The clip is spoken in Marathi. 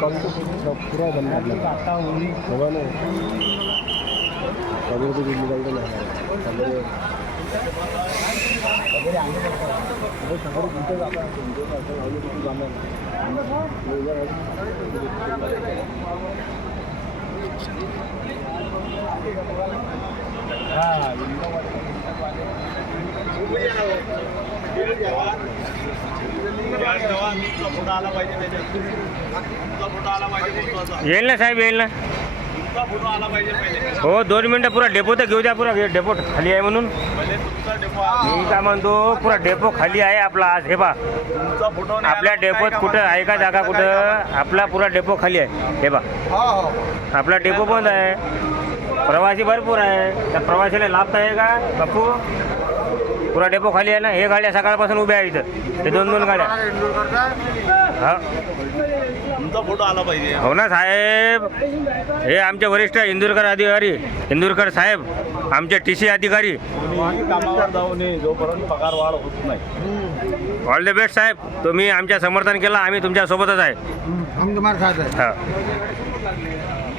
पूरा बनना होगा ना कभी भी निकलते नहीं येईल ना साहेब, येईल ना. हो 2 मिनटं. पुरा डेपो तर घेऊ द्या. पुरा डेपो खाली आहे म्हणून मी काय म्हणतो, पुरा डेपो खाली आहे आपला आज. हे बा आपल्या डेपोत कुठं आहे का जागा? कुठं आपला पुरा डेपो खाली आहे. हे बा आपला डेपो बंद आहे. प्रवासी भरपूर आहे. त्या प्रवासीला लाभ आहे का बापू? पुरा डेपो खाली आहे ना. हे गाड्या सकाळपासून उभ्या आहे इथं. हे 2 गाड्या. हा तुमचा फोटो आला पाहिजे. हो ना साहेब. हे आमचे वरिष्ठ इंदूरकर अधिकारी, इंदूरकर साहेब, आमचे TC अधिकारी. कामावर जाऊ नये जोपर्यंत पगार वाढ होत नाही. ऑल द बेस्ट साहेब. तुम्ही आमच्या समर्थन केलं. आम्ही तुमच्या सोबतच आहे. हम तुम्हारे साथ है. हा